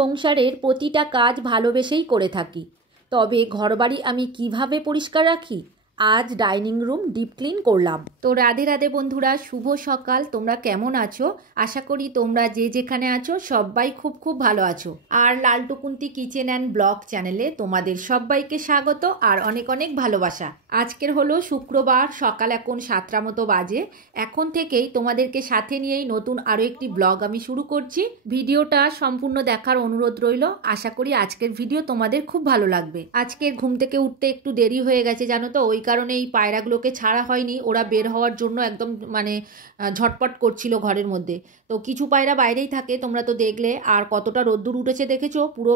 সংসারের প্রতিটা কাজ ভালোবেসেই করে থাকি। তবে ঘরবাড়ি আমি কিভাবে পরিষ্কার রাখি, আজ ডাইনিং রুম ডিপ ক্লিন করলাম। তো রাধে রাধে বন্ধুরা, শুভ সকাল। তোমরা কেমন আছো? আশা করি তোমরা যে যেখানে আছো সবাই খুব খুব ভালো আছো। আর লালটুকুন্তি কিচেন অ্যান্ড ব্লগ চ্যানেলে তোমাদের সবাইকে স্বাগত আর অনেক অনেক ভালোবাসা। আজকের হলো শুক্রবার, সকাল এখন 7টা মতো বাজে। এখন থেকেই তোমাদেরকে সাথে নিয়েই নতুন আরও একটি ব্লগ আমি শুরু করছি। ভিডিওটা সম্পূর্ণ দেখার অনুরোধ রইল। আশা করি আজকের ভিডিও তোমাদের খুব ভালো লাগবে। আজকের ঘুম থেকে উঠতে একটু দেরি হয়ে গেছে জানো তো, ওই কারণে এই পায়রাগুলোকে ছাড়া হয়নি। ওরা বের হওয়ার জন্য একদম ঝটপট করছিল ঘরের মধ্যে। তো কিছু পায়রা বাইরেই থাকে, তোমরা তো দেখলে। আর কতটা রোদ্দুর উঠেছে দেখেছো, পুরো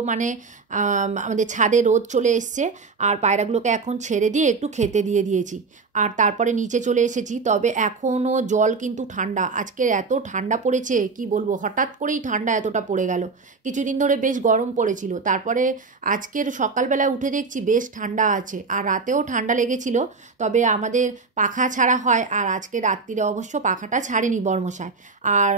আমাদের ছাদে রোদ চলে এসছে। আর পায়রাগুলোকে এখন ছেড়ে দিয়ে একটু খেতে দিয়ে দিয়েছি, আর তারপরে নিচে চলে এসেছি। তবে এখনও জল কিন্তু ঠান্ডা। আজকের এত ঠান্ডা পড়েছে কি বলবো, হঠাৎ করেই ঠান্ডা এতটা পড়ে গেল। কিছুদিন ধরে বেশ গরম পড়েছিল, তারপরে আজকের সকালবেলায় উঠে দেখছি বেশ ঠান্ডা আছে। আর রাতেও ঠান্ডা লেগেছিল, তবে আমাদের পাখা ছাড়া হয়। আর আজকে রাত্রিরে অবশ্য পাখাটা ছাড়েনি বর্মশায়। আর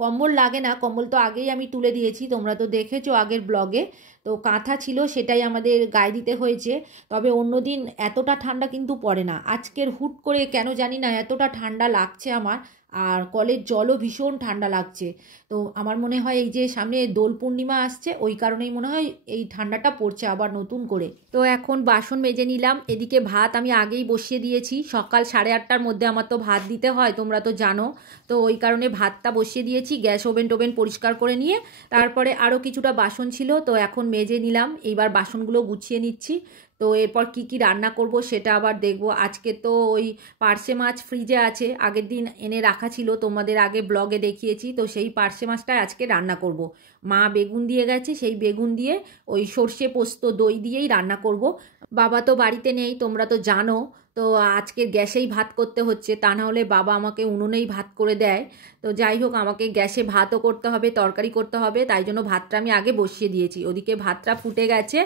কম্বল লাগে না, কম্বল তো আগেই আমি তুলে দিয়েছি, তোমরা তো দেখেছো আগের ব্লগে। তো কাঁথা ছিল, সেটাই আমাদের গায়ে দিতে হয়েছে। তবে অন্যদিন এতটা ঠান্ডা কিন্তু পড়ে না। আজকের হুট করে কেন জানি না এতটা ঠান্ডা লাগছে আমার। আর কলের জলও ভীষণ ঠান্ডা লাগছে। তো আমার মনে হয় এই যে সামনে দোল পূর্ণিমা আসছে, ওই কারণেই মনে হয় এই ঠান্ডাটা পড়ছে আবার নতুন করে। তো এখন বাসন মেজে নিলাম। এদিকে ভাত আমি আগেই বসিয়ে দিয়েছি। সকাল 8:30টার মধ্যে আমার তো ভাত দিতে হয়, তোমরা তো জানো। তো ওই কারণে ভাতটা বসিয়ে দিয়েছি। গ্যাস ওভেন টোভেন পরিষ্কার করে নিয়ে তারপরে আরও কিছুটা বাসন ছিল, তো এখন মেজে নিলাম। এইবার বাসনগুলো গুছিয়ে নিচ্ছি। তো এরপর কি কি রান্না করব সেটা আবার দেখব। আজকে তো ওই পার্শে মাছ ফ্রিজে আছে, আগের দিন এনে রাখা ছিল, তোমাদের আগে ব্লগে দেখিয়েছি। তো সেই পার্শে মাছটাই আজকে রান্না করব। মা বেগুন দিয়ে গেছে, সেই বেগুন দিয়ে ওই সর্ষে পোস্ত দই দিয়েই রান্না করব। বাবা তো বাড়িতে নেই, তোমরা তো জানো। তো আজকে গ্যাসেই ভাত করতে হচ্ছে, তা না হলে বাবা আমাকে উনুনেই ভাত করে দেয়। তো যাই হোক, আমাকে গ্যাসে ভাতও করতে হবে, তরকারি করতে হবে, তাই জন্য ভাতটা আমি আগে বসিয়ে দিয়েছি। ওদিকে ভাতটা ফুটে গেছে,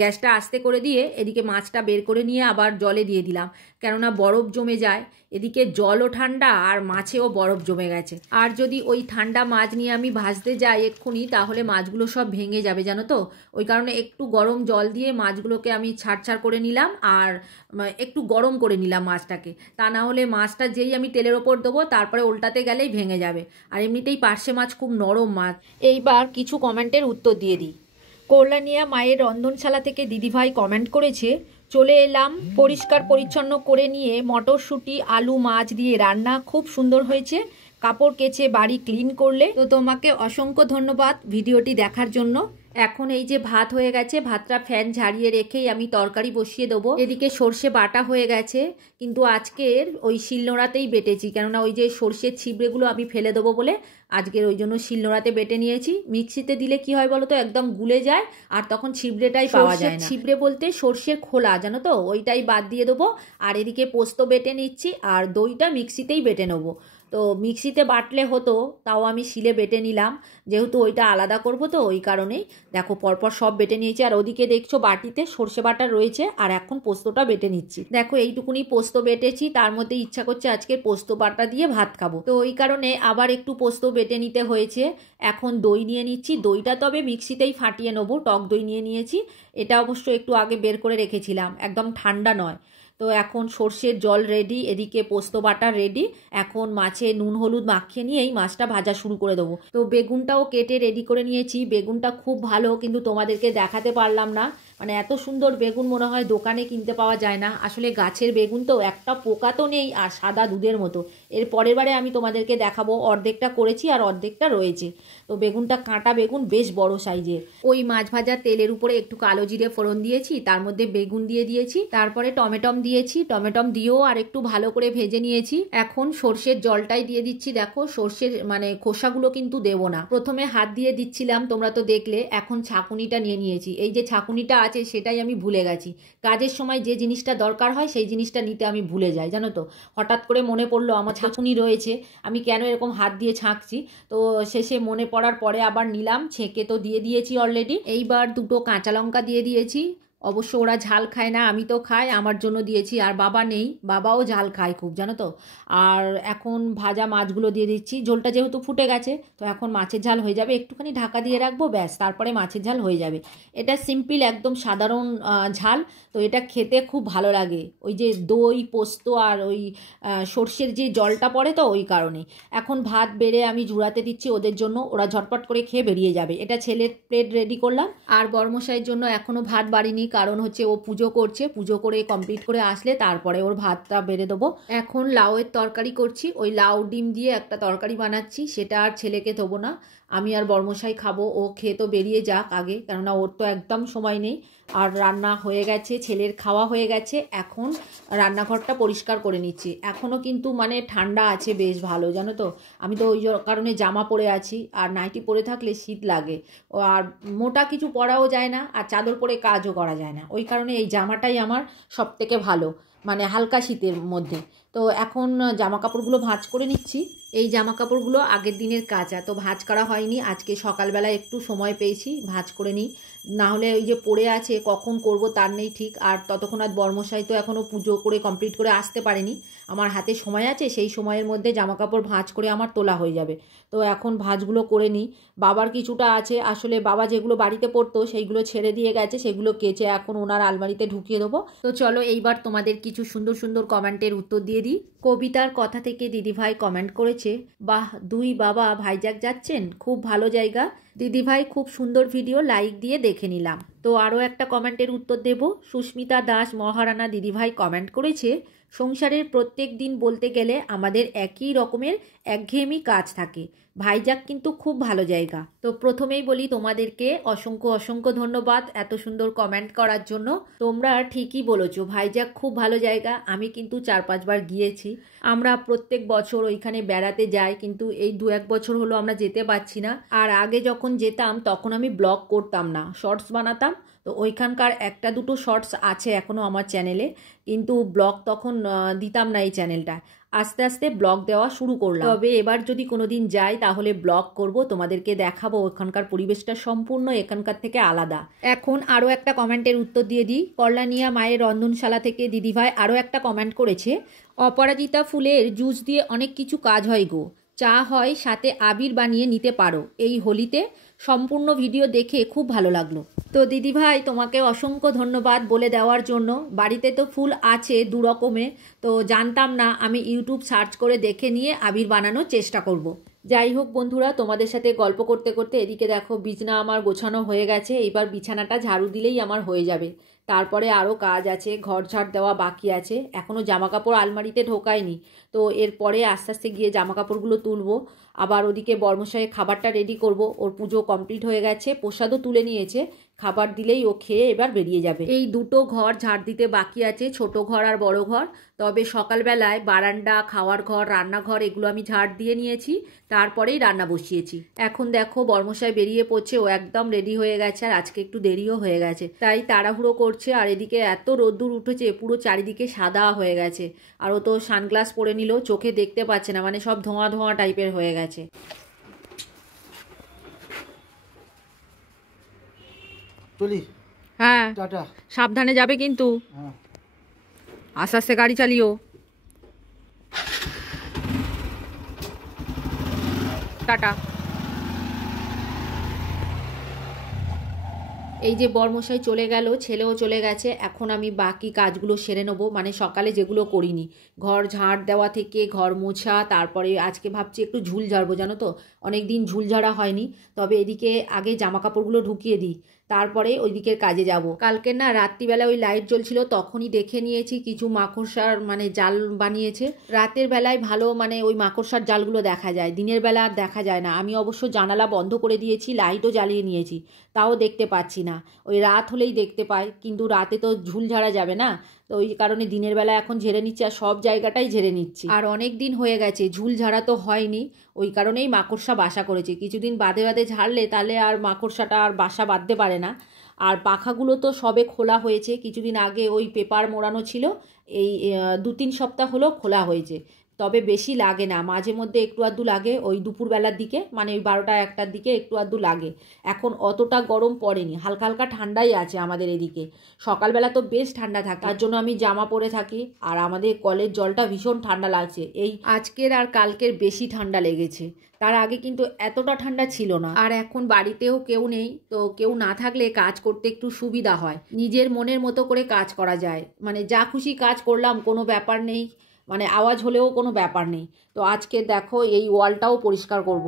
গ্যাসটা আস্তে করে দিয়ে এদিকে মাছটা বের করে নিয়ে আবার জলে দিয়ে দিলাম, কেননা বরফ জমে যায়। এদিকে জলও ঠান্ডা আর মাছেও বরফ জমে গেছে। আর যদি ওই ঠান্ডা মাছ নিয়ে আমি ভাজতে যাই এক্ষুনি, তাহলে মাছগুলো সব ভেঙে যাবে জানো তো। ওই কারণে একটু গরম জল দিয়ে মাছগুলোকে আমি ছাড় করে নিলাম, আর একটু গরম করে নিলাম মাছটাকে। তা না হলে মাছটা যেই আমি তেলের ওপর দেবো, তারপরে উল্টাতে গেলেই ভেঙে যাবে। আর এমনিতেই পার্শে মাছ খুব নরম মাছ। এইবার কিছু কমেন্টের উত্তর দিয়ে দিই। কল্যাণিয়া মায়ের রন্ধনশালা থেকে দিদিভাই কমেন্ট করেছে, চলে এলাম পরিষ্কার পরিচ্ছন্ন করে নিয়ে মটরশুঁটি আলু মাছ দিয়ে রান্না, খুব সুন্দর হয়েছে, কাপড় কেচে বাড়ি ক্লিন করলে। তো তোমাকে অসংখ্য ধন্যবাদ ভিডিওটি দেখার জন্য। এখন এই যে ভাত হয়ে গেছে, ভাতটা ফ্যান ঝাড়িয়ে রেখেই আমি তরকারি বসিয়ে দেবো। এদিকে সর্ষে বাটা হয়ে গেছে, কিন্তু আজকের ওই শিলনোড়াতেই বেটেছি, কেননা ওই যে সর্ষের ছিবড়েগুলো আমি ফেলে দেবো বলে আজকের ওই জন্য শিলনোড়াতে বেটে নিয়েছি। মিক্সিতে দিলে কি হয় বলো তো, একদম গুলে যায়, আর তখন ছিবড়েটাই পাওয়া যায় না। ছিবড়ে বলতে সর্ষের খোলা জানো তো, ওইটাই বাদ দিয়ে দেবো। আর এদিকে পোস্ত বেটে নিচ্ছি, আর দইটা মিক্সিতেই বেটে নেবো। তো মিক্সিতে বাটলে হতো, তাও আমি শিলে বেটে নিলাম, যেহেতু ওইটা আলাদা করব, তো ওই কারণেই দেখো পরপর সব বেটে নিয়েছি। আর ওদিকে দেখছো বাটিতে সর্ষে বাটা রয়েছে, আর এখন পোস্তটা বেটে নিচ্ছি। দেখো এইটুকুনি পোস্ত বেটেছি, তার মধ্যে ইচ্ছা করছে আজকে পোস্ত বাটা দিয়ে ভাত খাবো, তো ওই কারণে আবার একটু পোস্ত বেটে নিতে হয়েছে। এখন দই নিয়ে নিচ্ছি, দইটা তবে মিক্সিতেই ফাটিয়ে নেবো। টক দই নিয়ে নিয়েছি, এটা অবশ্য একটু আগে বের করে রেখেছিলাম, একদম ঠান্ডা নয়। তো এখন সর্ষের জল রেডি, এদিকে পোস্ত বাটা রেডি। এখন মাছে নুন হলুদ মাখিয়ে নিয়েই মাছটা ভাজা শুরু করে দেবো। তো বেগুনটাও কেটে রেডি করে নিয়েছি। বেগুনটা খুব ভালো, কিন্তু তোমাদেরকে দেখাতে পারলাম না। এত সুন্দর বেগুন মনে হয় দোকানে কিনতে পাওয়া যায় না। আসলে গাছের বেগুন তো, একটা পোকা তো নেই, আর সাদা দুধের মতো। এর পরের বারে আমি তোমাদেরকে দেখাবো। অর্ধেকটা করেছি আর অর্ধেকটা রয়েছে। তো বেগুনটা কাঁটা বেগুন, বেশ বড় সাইজের। ওই মাছ ভাজা তেলের উপরে একটু কালো জিরে ফোড়ন দিয়েছি, তার মধ্যে বেগুন দিয়ে দিয়েছি, তারপরে টমেটম দিয়েছি। টমেটম দিয়েও আর একটু ভালো করে ভেজে নিয়েছি। এখন সর্ষের জলটাই দিয়ে দিচ্ছি। দেখো সর্ষের খোসাগুলো কিন্তু দেবো না, প্রথমে হাত দিয়ে দিচ্ছিলাম, তোমরা তো দেখলে। এখন ছাঁকুনিটা নিয়ে নিয়েছি। এই যে ছাঁকুনিটা আছে সেটাই আমি ভুলে গেছি। কাজের সময় যে জিনিসটা দরকার হয় সেই জিনিসটা নিতে আমি ভুলে যাই জানো তো। হঠাৎ করে মনে পড়লো আমার ছাঁকুনি রয়েছে, আমি কেন এরকম হাত দিয়ে ছাঁকছি। তো শেষে মনে পড়ার পরে আবার নিলাম, ছেঁকে তো দিয়ে দিয়েছি অলরেডি। এইবার দুটো কাঁচা লঙ্কা দিয়ে দিয়েছি, অবশ্য ওরা ঝাল খায় না, আমি তো খাই, আমার জন্য দিয়েছি। আর বাবা নেই, বাবাও ঝাল খায় খুব, জানো তো। আর এখন ভাজা মাছগুলো দিয়ে দিচ্ছি, ঝোলটা যেহেতু ফুটে গেছে তো এখন মাছের ঝাল হয়ে যাবে, একটুখানি ঢাকা দিয়ে রাখবো, ব্যাস, তারপরে মাছের ঝাল হয়ে যাবে। এটা সিম্পল একদম সাধারণ ঝাল, তো এটা খেতে খুব ভালো লাগে। ওই যে দই পোস্ত আর ওই সর্ষের যে জলটা পড়ে তো ওই কারণে। এখন ভাত বেড়ে আমি ঝুড়াতে দিচ্ছি ওদের জন্য, ওরা ঝটপট করে খেয়ে বেরিয়ে যাবে। এটা ছেলের প্লেট রেডি করলাম। আর বর্মশাইয়ের জন্য এখনও ভাত বাড়িনি, কারণ হচ্ছে ও পুজো করছে, পুজো করে কমপ্লিট করে আসলে তারপরে ওর ভাতটা বেড়ে দেবো। এখন লাউয়ের তরকারি করছি, ওই লাউ ডিম দিয়ে একটা তরকারি বানাচ্ছি, সেটা আর ছেলেকে দেবো না, আমি আর বর্মশাই খাবো। ও খেয়ে তো বেরিয়ে যাক আগে, কেননা ওর তো একদম সময় নেই। আর রান্না হয়ে গেছে, ছেলের খাওয়া হয়ে গেছে, এখন রান্নাঘরটা পরিষ্কার করে নিচ্ছি। এখনও কিন্তু মানে ঠান্ডা আছে বেশ ভালো, জানো তো। আমি তো ওই কারণে জামা পরে আছি, আর নাইটি পরে থাকলে শীত লাগে, আর মোটা কিছু পরাও যায় না, আর চাদর পরে কাজও করা যায় না, ওই কারণে এই জামাটাই আমার সব থেকে ভালো, মানে হালকা শীতের মধ্যে। তো এখন জামা কাপড়গুলো ভাঁজ করে নিচ্ছি। এই জামা কাপড়গুলো আগের দিনের কাচা, তো ভাঁজ করা হয়নি, আজকে সকালবেলা একটু সময় পেয়েছি, ভাঁজ করে নিই। না হলে ওই যে পড়ে আছে, কখন করব তার নেই ঠিক। আর ততক্ষণ আর বর্মশাই তো এখনও পুজো করে কমপ্লিট করে আসতে পারেনি, আমার হাতে সময় আছে, সেই সময়ের মধ্যে জামা কাপড় ভাঁজ করে আমার তোলা হয়ে যাবে। তো এখন ভাঁজগুলো করে নিই। বাবার কিছুটা আছে, আসলে বাবা যেগুলো বাড়িতে পড়তো সেইগুলো ছেড়ে দিয়ে গেছে, সেগুলো কেচে এখন ওনার আলমারিতে ঢুকিয়ে দেবো। তো চলো এইবার তোমাদের কিছু সুন্দর সুন্দর কমেন্টের উত্তর দিয়ে দিই। কবিতার কথা থেকে দিদিভাই কমেন্ট করেছে, বাহ দুই বাবা ভাইজ্যাক যাচ্ছেন, খুব ভালো জায়গা দিদিভাই, খুব সুন্দর ভিডিও, লাইক দিয়ে দেখে নিলাম। তো আরও একটা কমেন্টের উত্তর দেব। সুস্মিতা দাস মহারানা দিদিভাই কমেন্ট করেছে, সংসারের প্রত্যেক দিন বলতে গেলে আমাদের একই রকমের একঘেয়েমি কাজ থাকে, ভাইজ্যাক কিন্তু খুব ভালো জায়গা। তো প্রথমেই বলি তোমাদেরকে অসংখ্য অসংখ্য ধন্যবাদ এত সুন্দর কমেন্ট করার জন্য। তোমরা ঠিকই বলেছো, ভাইজ্যাক খুব ভালো জায়গা, আমি কিন্তু 4-5 বার গিয়েছি। আমরা প্রত্যেক বছর ওইখানে বেড়াতে যাই, কিন্তু এই 2-1 বছর হলো আমরা যেতে পারছি না। আর আগে যখন যেতাম তখন আমি ব্লগ করতাম না, শর্টস বানাতাম। তো ওইখানকার 1-2 শর্টস আছে এখনও আমার চ্যানেলে, কিন্তু ব্লগ তখন দিতাম না এই চ্যানেলটা। আস্তে আস্তে ব্লগ দেওয়া শুরু করলাম। তবে এবার যদি কোনোদিন যাই তাহলে ব্লগ করব, তোমাদেরকে দেখাবো। ওখানকার পরিবেশটা সম্পূর্ণ এখানকার থেকে আলাদা। এখন আরও একটা কমেন্টের উত্তর দিয়ে দিই। কল্যাণিয়া মায়ের রন্ধনশালা থেকে দিদিভাই আরও একটা কমেন্ট করেছে, অপরাজিতা ফুলের জুস দিয়ে অনেক কিছু কাজ হয় গো, চা হয়, সাথে আবির বানিয়ে নিতে পারো এই হোলিতে। সম্পূর্ণ ভিডিও দেখে খুব ভালো লাগলো। তো দিদিভাই তোমাকে অসংখ্য ধন্যবাদ বলে দেওয়ার জন্য। বাড়িতে তো ফুল আছে 2 রকমের, তো জানতাম না, আমি ইউটিউব সার্চ করে দেখে নিয়ে আবির বানানোর চেষ্টা করব। যাই হোক বন্ধুরা, তোমাদের সাথে গল্প করতে করতে এদিকে দেখো বিছানা আমার গোছানো হয়ে গেছে। এইবার বিছানাটা ঝাড়ু দিলেই আমার হয়ে যাবে। তারপরে আরও কাজ আছে, ঘর ঝাড় দেওয়া বাকি আছে, এখনও জামাকাপড় আলমারিতে ঢোকায়নি। তো এরপরে আস্তে আস্তে গিয়ে জামাকাপড়গুলো তুলবো। আবার ওদিকে বর্মশাইয়ের খাবারটা রেডি করব, ওর পুজো কমপ্লিট হয়ে গেছে, প্রসাদও তুলে নিয়েছে, খাবার দিলেই ও খেয়ে এবার বেরিয়ে যাবে। এই 2টো ঘর ঝাড় দিতে বাকি আছে, ছোট ঘর আর বড় ঘর। তবে সকালবেলায় বারান্দা, খাওয়ার ঘর, রান্নাঘর এগুলো আমি ঝাড় দিয়ে নিয়েছি, তারপরেই রান্না বসিয়েছি। এখন দেখো বর্মশাই বেরিয়ে পড়ছে, ও একদম রেডি হয়ে গেছে, আর আজকে একটু দেরিও হয়ে গেছে, তাই তাড়াহুড়ো করছে। আর এদিকে এত রোদ্দুর উঠেছে, পুরো চারিদিকে সাদা হয়ে গেছে। আর ও তো সানগ্লাস পরে নিল, চোখে দেখতে পাচ্ছে না, মানে সব ধোঁয়া ধোঁয়া টাইপের হয়ে গেছে। হ্যাঁ টাটা, সাবধানে যাবে কিন্তু, আস্তে আস্তে গাড়ি চালিও, টাটা। এই যে বর্মশাই চলে গেল, ছেলেও চলে গেছে, এখন আমি বাকি কাজগুলো সেরে নেবো, মানে সকালে যেগুলো করিনি, ঘর ঝাড় দেওয়া থেকে ঘর মোছা, তারপরে আজকে ভাবছি একটু ঝুল ঝাড়বো, জানো তো অনেক দিন ঝুল ঝাড়া হয়নি। তবে এদিকে আগে জামা কাপড়গুলো ঢুকিয়ে দিই, তারপরে ওই দিকের কাজে যাব। কালকে না রাত্রিবেলা ওই লাইট জ্বলছিল, তখনই দেখে নিয়েছি কিছু মাকড়সার মানে জাল বানিয়েছে। রাতের বেলায় ভালো মানে ওই মাকড়সার জালগুলো দেখা যায়, দিনের বেলা আর দেখা যায় না। আমি অবশ্য জানালা বন্ধ করে দিয়েছি, লাইটও জ্বালিয়ে নিয়েছি, তাও দেখতে পাচ্ছি না। ওই রাত হলেই দেখতে পাই, কিন্তু রাতে তো ঝুল ঝাড়া যাবে না, তো ওই কারণে দিনের বেলা এখন ঝেড়ে নিচ্ছি, আর সব জায়গাটাই ঝেড়ে নিচ্ছি। আর অনেক দিন হয়ে গেছে ঝুল ঝাড়া তো হয়নি, ওই কারণেই মাকড়সা বাসা করেছে। কিছুদিন বাদে বাদে ঝাড়লে তাহলে আর মাকড়সাটা আর বাসা বাঁধতে পারে না। আর পাখাগুলো তো সবে খোলা হয়েছে, কিছুদিন আগে ওই পেপার মোড়ানো ছিল, এই 2-3 সপ্তাহ হলো খোলা হয়েছে। তবে বেশি লাগে না, মাঝে মধ্যে একটু আধটু লাগে ওই দুপুরবেলার দিকে, মানে ওই 12টা 1টার দিকে একটু আধটু লাগে। এখন অতটা গরম পড়েনি, হালকা হালকা ঠান্ডাই আছে আমাদের এদিকে। সকালবেলা তো বেশ ঠান্ডা থাকে, তার জন্য আমি জামা পরে থাকি। আর আমাদের কলের জলটা ভীষণ ঠান্ডা লাগছে, এই আজকের আর কালকের বেশি ঠান্ডা লেগেছে। তার আগে কিন্তু এতটা ঠান্ডা ছিল না। আর এখন বাড়িতেও কেউ নেই, তো কেউ না থাকলে কাজ করতে একটু সুবিধা হয়, নিজের মনের মতো করে কাজ করা যায়, মানে যা খুশি কাজ করলাম, কোনো ব্যাপার নেই, মানে আওয়াজ হলেও কোনো ব্যাপার নেই। তো আজকে দেখো এই ওয়ালটাও পরিষ্কার করব।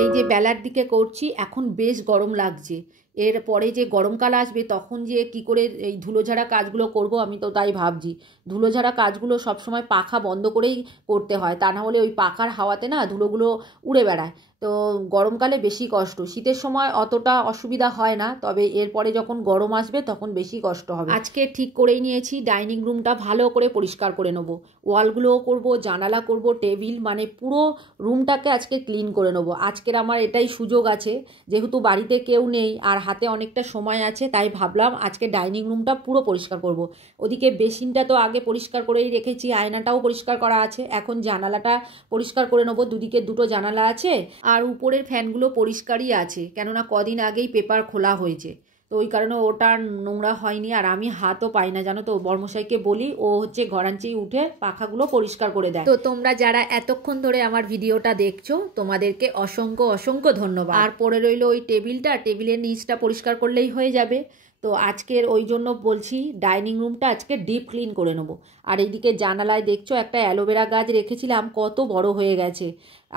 এই যে বেলার দিকে করছি, এখন বেশ গরম লাগছে। এরপরে যে গরমকাল আসবে তখন যে কি করে এই ধুলোঝাড়া কাজগুলো করব, আমি তো তাই ভাবছি। ধুলোঝাড়া কাজগুলো সবসময় পাখা বন্ধ করেই করতে হয়, তা না হলে ওই পাখার হাওয়াতে না ধুলোগুলো উড়ে বেড়ায়। তো গরমকালে বেশি কষ্ট, শীতের সময় অতটা অসুবিধা হয় না, তবে এরপরে যখন গরম আসবে তখন বেশি কষ্ট হবে। আজকে ঠিক করেই নিয়েছি ডাইনিং রুমটা ভালো করে পরিষ্কার করে নেবো, ওয়ালগুলোও করব, জানালা করব, টেবিল, মানে পুরো রুমটাকে আজকে ক্লিন করে নেবো। আজকের আমার এটাই সুযোগ আছে, যেহেতু বাড়িতে কেউ নেই আর হাতে অনেকটা সময় আছে, তাই ভাবলাম আজকে ডাইনিং রুমটা পুরো পরিষ্কার করব। ওদিকে বেসিনটা তো আগে পরিষ্কার করেই রেখেছি, আয়নাটাও পরিষ্কার করা আছে, এখন জানালাটা পরিষ্কার করে নেবো। দুদিকে দুটো জানালা আছে, আর উপরের ফ্যানগুলো পরিষ্কারই আছে, কেননা কদিন আগেই পেপার খোলা হয়েছে, তো ওই কারণে ওটা নোংরা হয়নি। আর আমি হাতও পাই না জানো তো, বর্মশাইকে বলি, ও হচ্ছে ঘরাঞ্চেই উঠে পাখাগুলো পরিষ্কার করে দেয়। তো তোমরা যারা এতক্ষণ ধরে আমার ভিডিওটা দেখছো, তোমাদেরকে অসংখ্য অসংখ্য ধন্যবাদ। আর পড়ে রইল ওই টেবিলটা, টেবিলের নিচটা পরিষ্কার করলেই হয়ে যাবে। তো আজকের ওই জন্য বলছি ডাইনিং রুমটা আজকে ডিপ ক্লিন করে নেবো। আর এইদিকে জানালায় দেখছো একটা অ্যালোভেরা গাছ রেখেছিলাম, কত বড় হয়ে গেছে।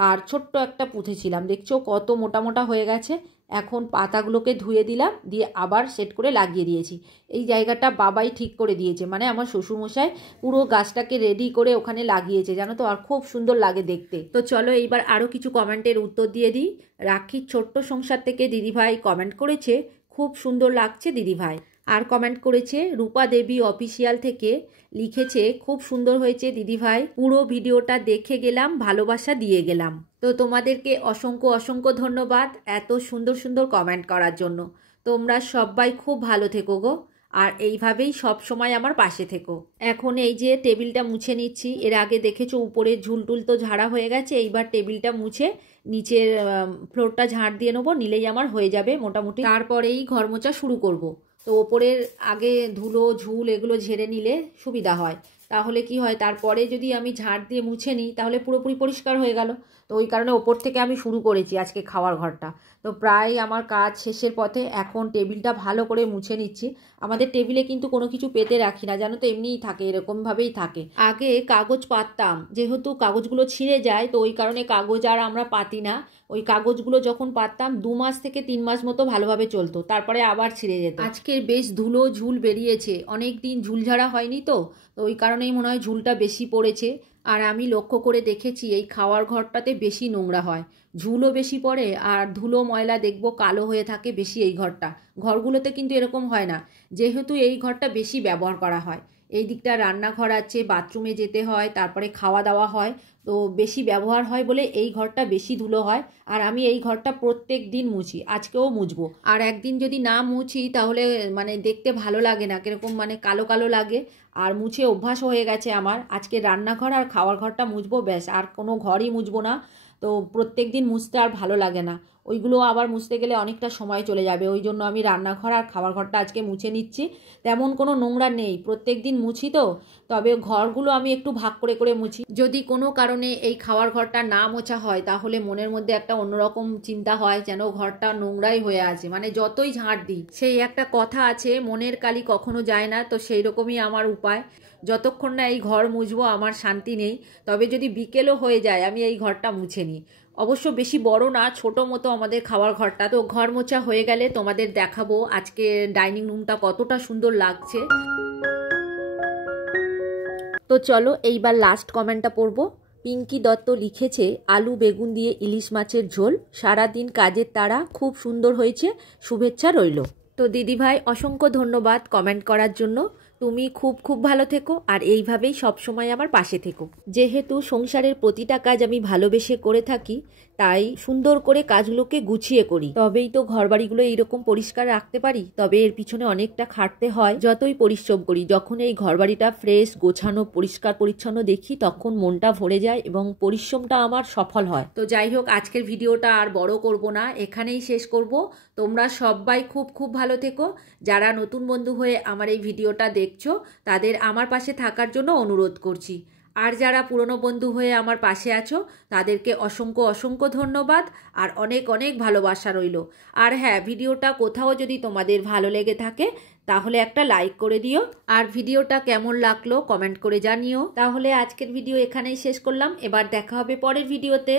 আর ছোট্ট একটা পুঁতেছিলাম, দেখছো কত মোটা মোটা হয়ে গেছে। এখন পাতাগুলোকে ধুয়ে দিলাম, দিয়ে আবার সেট করে লাগিয়ে দিয়েছি। এই জায়গাটা বাবাই ঠিক করে দিয়েছে, মানে আমার শ্বশুরমশাই পুরো গাছটাকে রেডি করে ওখানে লাগিয়েছে জানো তো, আর খুব সুন্দর লাগে দেখতে। তো চলো এইবার আরও কিছু কমেন্টের উত্তর দিয়ে দিই। রাখির ছোট্ট সংসার থেকে দিদিভাই কমেন্ট করেছে, খুব সুন্দর লাগছে দিদিভাই। আর কমেন্ট করেছে রূপা দেবী অফিসিয়াল থেকে, লিখেছে খুব সুন্দর হয়েছে দিদিভাই, পুরো ভিডিওটা দেখে গেলাম, ভালোবাসা দিয়ে গেলাম। তো তোমাদেরকে অসংখ্য অসংখ্য ধন্যবাদ এত সুন্দর সুন্দর কমেন্ট করার জন্য। তোমরা সবাই খুব ভালো থেকো গো, আর এইভাবেই সব সময় আমার পাশে থেকো। এখন এই যে টেবিলটা মুছে নিচ্ছি, এর আগে দেখেছো উপরের ঝুলটুল তো ঝাড়া হয়ে গেছে, এইবার টেবিলটা মুছে নিচের ফ্লোরটা ঝাড় দিয়ে নেবো, নিলেই আমার হয়ে যাবে মোটামুটি। তারপরেই ঘর মোছা শুরু করব। তো ওপরের আগে ধুলো ঝুল এগুলো ঝেড়ে নিলে সুবিধা হয়, তাহলে কি হয় তারপরে যদি আমি ঝাড় দিয়ে মুছে নিই তাহলে পুরোপুরি পরিষ্কার হয়ে গেল। তো ওই কারণে ওপর থেকে আমি শুরু করেছি আজকে খাওয়ার ঘরটা। তো প্রায় আমার কাজ শেষের পথে, এখন টেবিলটা ভালো করে মুছে নিচ্ছি। আমাদের টেবিলে কিন্তু কোনো কিছু পেতে রাখি না জানো তো, এমনিই থাকে, এরকমভাবেই থাকে। আগে কাগজ পাততাম, যেহেতু কাগজগুলো ছিঁড়ে যায় তো ওই কারণে কাগজ আর আমরা পাতি না। ওই কাগজগুলো যখন পাততাম 2 মাস থেকে 3 মাস মতো ভালোভাবে চলতো, তারপরে আবার ছিঁড়ে যেত। আজকের বেশ ধুলো ঝুল বেরিয়েছে, অনেক দিন ঝুল ঝাড়া হয়নি তো, তো ওই কারণেই মনে হয় ঝুলটা বেশি পড়েছে। আর আমি লক্ষ্য করে দেখেছি এই খাওয়ার ঘরটাতে বেশি নোংরা হয়, ঝুলও বেশি পড়ে, আর ধুলো ময়লা দেখবো কালো হয়ে থাকে বেশি এই ঘরটা। ঘরগুলোতে কিন্তু এরকম হয় না, যেহেতু এই ঘরটা বেশি ব্যবহার করা হয়। এই দিকটা রান্নাঘর আছে, বাথরুমে যেতে হয়, তারপরে খাওয়া দাওয়া হয়, তো বেশি ব্যবহার হয় বলে এই ঘরটা বেশি ধুলো হয়। আর আমি এই ঘরটা প্রত্যেক দিন মুছি, আজকেও মুছবো। আর একদিন যদি না মুছি তাহলে মানে দেখতে ভালো লাগে না, কিরকম মানে কালো কালো লাগে। আর মুছে অভ্যাস হয়ে গেছে আমার, আজকে রান্নাঘর আর খাওয়ার ঘরটা মুছবো, ব্যাস, আর কোনো ঘরই মুছবো না। তো প্রত্যেক দিন মুছতে আর ভালো লাগে না, ওইগুলো আবার মুছতে গেলে অনেকটা সময় চলে যাবে, ওই জন্য আমি রান্নাঘর আর খাওয়ার ঘরটা আজকে মুছে নিচ্ছি। তেমন কোনো নোংরা নেই, প্রত্যেক দিন মুছি তো, তবে ঘরগুলো আমি একটু ভাগ করে করে মুছি। যদি কোনো কারণে এই খাওয়ার ঘরটা না মোছা হয় তাহলে মনের মধ্যে একটা অন্যরকম চিন্তা হয়, যেন ঘরটা নোংরাই হয়ে আছে, মানে যতই ঝাঁট দিই। সেই একটা কথা আছে, মনের কালি কখনো যায় না, তো সেই রকমই আমার উপায়। যতক্ষণ না এই ঘর মুছবো আমার শান্তি নেই। তবে যদি বিকেলও হয়ে যায় আমি এই ঘরটা মুছে নিই। অবশ্য বেশি বড় না, ছোট মতো আমাদের খাওয়ার ঘরটা। তো ঘর মোছা হয়ে গেলে তোমাদের দেখাবো আজকে ডাইনিং রুমটা কতটা সুন্দর লাগছে। তো চলো এইবার লাস্ট কমেন্টটা পড়বো। পিঙ্কি দত্ত লিখেছে, আলু বেগুন দিয়ে ইলিশ মাছের ঝোল, সারাদিন কাজের তাড়া, খুব সুন্দর হয়েছে, শুভেচ্ছা রইল। তো দিদিভাই অসংখ্য ধন্যবাদ কমেন্ট করার জন্য। তুমি খুব খুব ভালো থেকো, আর এইভাবেই সবসময় আমার পাশে থেকো। যেহেতু সংসারের প্রতিটা কাজ আমি ভালোবেসে করে থাকি, তাই সুন্দর করে কাজগুলোকে গুছিয়ে করি, তবেই তো ঘরবাড়িগুলো এইরকম পরিষ্কার রাখতে পারি। তবে এর পিছনে অনেকটা খাটতে হয়, যতই পরিশ্রম করি। যখন এই ঘরবাড়িটা ফ্রেশ, গোছানো, পরিষ্কার পরিচ্ছন্ন দেখি তখন মনটা ভরে যায় এবং পরিশ্রমটা আমার সফল হয়। তো যাই হোক, আজকের ভিডিওটা আর বড় করব না, এখানেই শেষ করব। তোমরা সবাই খুব খুব ভালো থেকো। যারা নতুন বন্ধু হয়ে আমার এই ভিডিওটা দেখছো তাদের আমার পাশে থাকার জন্য অনুরোধ করছি। আর যারা পুরনো বন্ধু হয়ে আমার পাশে আছো তাদেরকে অসংখ্য অসংখ্য ধন্যবাদ আর অনেক অনেক ভালোবাসা রইল। আর হ্যাঁ, ভিডিওটা কোথাও যদি তোমাদের ভালো লেগে থাকে তাহলে একটা লাইক করে দিও, আর ভিডিওটা কেমন লাগলো কমেন্ট করে জানিও। তাহলে আজকের ভিডিও এখানেই শেষ করলাম, এবার দেখা হবে পরের ভিডিওতে।